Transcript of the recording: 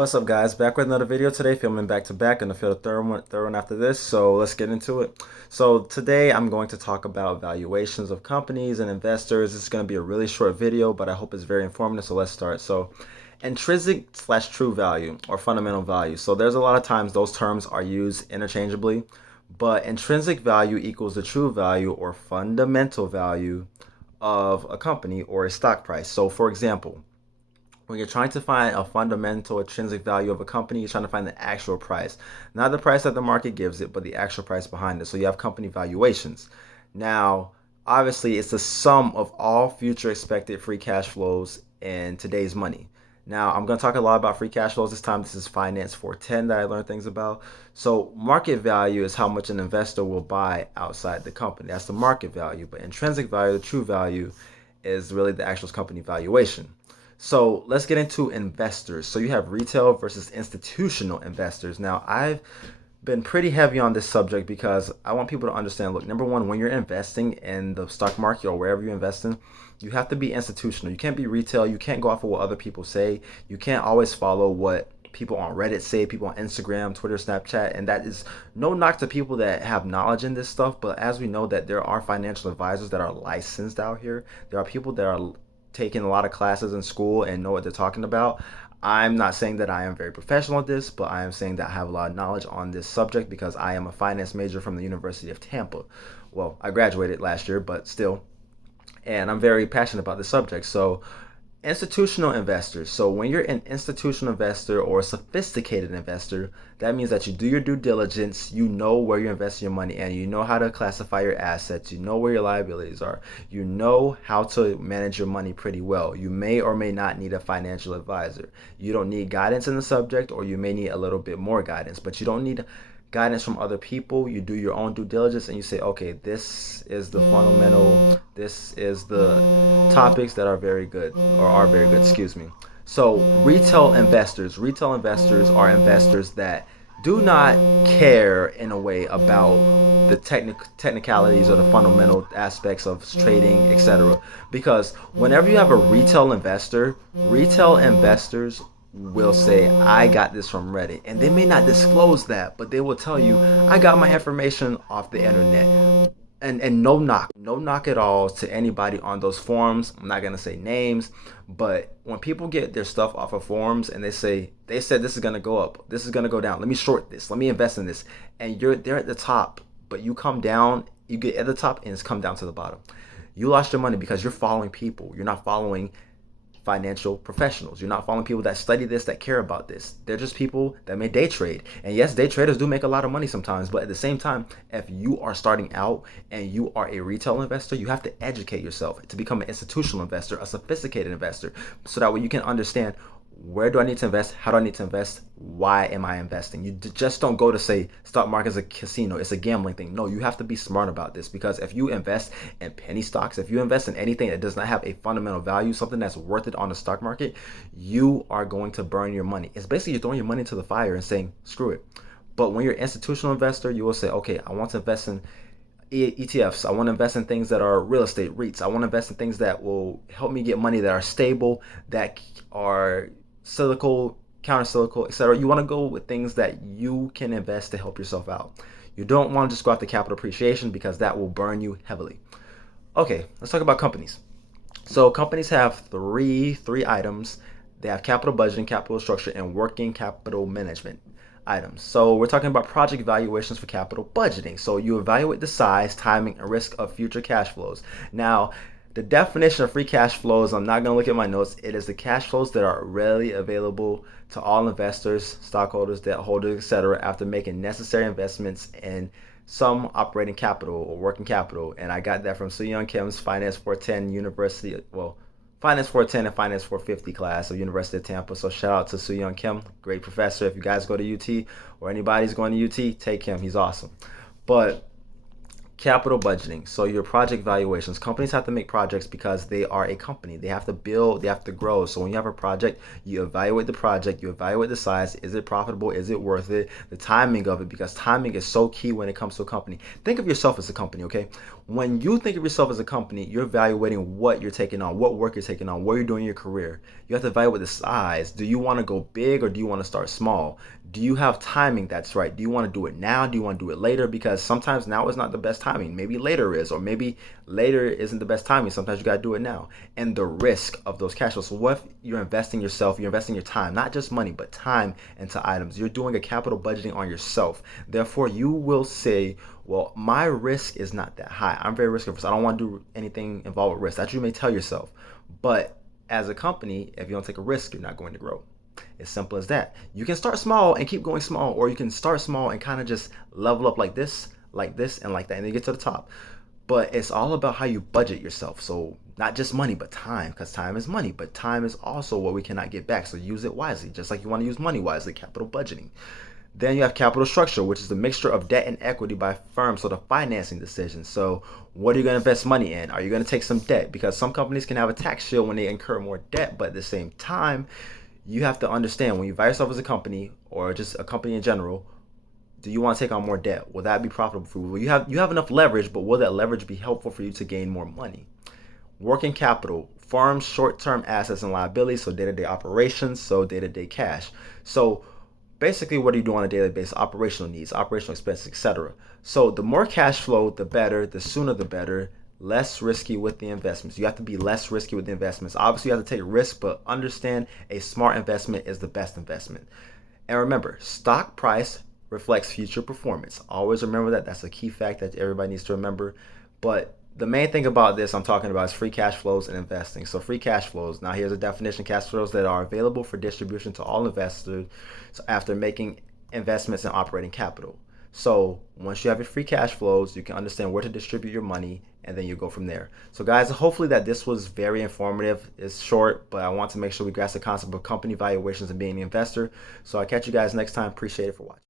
What's up, guys? Back with another video today, filming back to back, and I feel the third one after this. So let's get into it. So today I'm going to talk about valuations of companies and investors. This is going to be a really short video, but I hope it's very informative. So let's start. So intrinsic slash true value or fundamental value. So there's a lot of times those terms are used interchangeably, but intrinsic value equals the true value or fundamental value of a company or a stock price. So for example, when you're trying to find a fundamental intrinsic value of a company, you're trying to find the actual price, not the price that the market gives it, but the actual price behind it. So you have company valuations. Now, obviously, it's the sum of all future expected free cash flows in today's money. Now, I'm going to talk a lot about free cash flows this time. This is Finance 410 that I learned things about. So market value is how much an investor will buy outside the company. That's the market value. But intrinsic value, the true value, is really the actual company valuation. So let's get into investors. So you have retail versus institutional investors. Now, I've been pretty heavy on this subject because I want people to understand, look, number one, when you're investing in the stock market or wherever you invest in, you have to be institutional. You can't be retail. You can't go off of what other people say. You can't always follow what people on Reddit say, people on Instagram, Twitter, Snapchat, and that is no knock to people that have knowledge in this stuff. But as we know that there are financial advisors that are licensed out here, there are people that are taken a lot of classes in school and know what they're talking about. I'm not saying that I am very professional at this, but I am saying that I have a lot of knowledge on this subject because I am a finance major from the University of Tampa. Well, I graduated last year, but still, and I'm very passionate about this subject. So institutional investors. So when you're an institutional investor or a sophisticated investor, that means that you do your due diligence, you know where you're investing your money, and you know how to classify your assets, you know where your liabilities are, you know how to manage your money pretty well. You may or may not need a financial advisor. You don't need guidance in the subject, or you may need a little bit more guidance, but you don't need guidance from other people. You do your own due diligence and you say, okay, this is the fundamental, this is the topics that are very good, or are very good, excuse me. So retail investors are investors that do not care in a way about the technicalities or the fundamental aspects of trading, etc. Because whenever you have a retail investors will say, I got this from Reddit. And they may not disclose that, but they will tell you, I got my information off the internet. And no knock at all to anybody on those forums. I'm not gonna say names, but when people get their stuff off of forums and they said this is gonna go up, this is gonna go down, let me short this, let me invest in this, and they're at the top, but you come down, you get at the top and it's come down to the bottom. You lost your money because you're following people. You're not following financial professionals. You're not following people that study this, that care about this. They're just people that may day trade. And yes, day traders do make a lot of money sometimes, but at the same time, if you are starting out and you are a retail investor, you have to educate yourself to become an institutional investor, a sophisticated investor, so that way you can understand, where do I need to invest? How do I need to invest? Why am I investing? You just don't go to say stock market is a casino. It's a gambling thing. No, you have to be smart about this, because if you invest in penny stocks, if you invest in anything that does not have a fundamental value, something that's worth it on the stock market, you are going to burn your money. It's basically you're throwing your money into the fire and saying, screw it. But when you're an institutional investor, you will say, okay, I want to invest in ETFs. I want to invest in things that are real estate, REITs. I want to invest in things that will help me get money, that are stable, that are cyclical, counter cyclical, etc. You want to go with things that you can invest to help yourself out. You don't want to just go after capital appreciation, because that will burn you heavily. Okay, let's talk about companies. So companies have three items. They have capital budgeting, capital structure, and working capital management items. So we're talking about project valuations for capital budgeting. So you evaluate the size, timing, and risk of future cash flows. Now, the definition of free cash flows, I'm not going to look at my notes. It is the cash flows that are readily available to all investors, stockholders, debt holders, etc., after making necessary investments in some operating capital or working capital. And I got that from Soo-Young Kim's Finance 410 University, well, Finance 410 and Finance 450 class of University of Tampa. So shout out to Soo-Young Kim, great professor. If you guys go to UT or anybody's going to UT, take him. He's awesome. But Capital budgeting. So your project valuations. Companies have to make projects because they are a company. They have to build, they have to grow. So when you have a project, you evaluate the project, you evaluate the size. Is it profitable? Is it worth it? The timing of it, because timing is so key when it comes to a company. Think of yourself as a company, okay? When you think of yourself as a company, you're evaluating what you're taking on, what work you're taking on, what you're doing in your career. You have to evaluate the size. Do you want to go big or do you want to start small? Do you have timing that's right? Do you want to do it now? Do you want to do it later? Because sometimes now is not the best timing. Maybe later is, or maybe later isn't the best timing. Sometimes you got to do it now. And the risk of those cash flows. So what if you're investing yourself, you're investing your time, not just money, but time into items. You're doing a capital budgeting on yourself. Therefore, you will say, well, my risk is not that high. I'm very risk averse. I don't want to do anything involved with risk. That's what you may tell yourself. But as a company, if you don't take a risk, you're not going to grow. It's simple as that. You can start small and keep going small, or you can start small and kind of just level up like this, and like that, and then you get to the top. But it's all about how you budget yourself. So not just money, but time, because time is money, but time is also what we cannot get back. So use it wisely, just like you want to use money wisely, capital budgeting. Then you have capital structure, which is the mixture of debt and equity by firms, so the financing decisions. So what are you going to invest money in? Are you going to take some debt? Because some companies can have a tax shield when they incur more debt, but at the same time, you have to understand when you buy yourself as a company or just a company in general, do you want to take on more debt? Will that be profitable for you? Well, you have enough leverage, but will that leverage be helpful for you to gain more money? Working capital, firms' short-term assets and liabilities, so day-to-day operations, so day-to-day cash. So basically, what do you do on a daily basis? Operational needs, operational expenses, etc. So the more cash flow, the better, the sooner the better. Less risky with the investments. You have to be less risky with the investments. Obviously, you have to take risks, but understand a smart investment is the best investment. And remember, stock price reflects future performance. Always remember that. That's a key fact that everybody needs to remember. But the main thing about this I'm talking about is free cash flows and investing. So free cash flows. Now here's a definition: cash flows that are available for distribution to all investors after making investments in operating capital. So once you have your free cash flows, you can understand where to distribute your money, and then you go from there. So guys, hopefully that this was very informative. It's short, but I want to make sure we grasp the concept of company valuations and being an investor. So I'll catch you guys next time. Appreciate it for watching.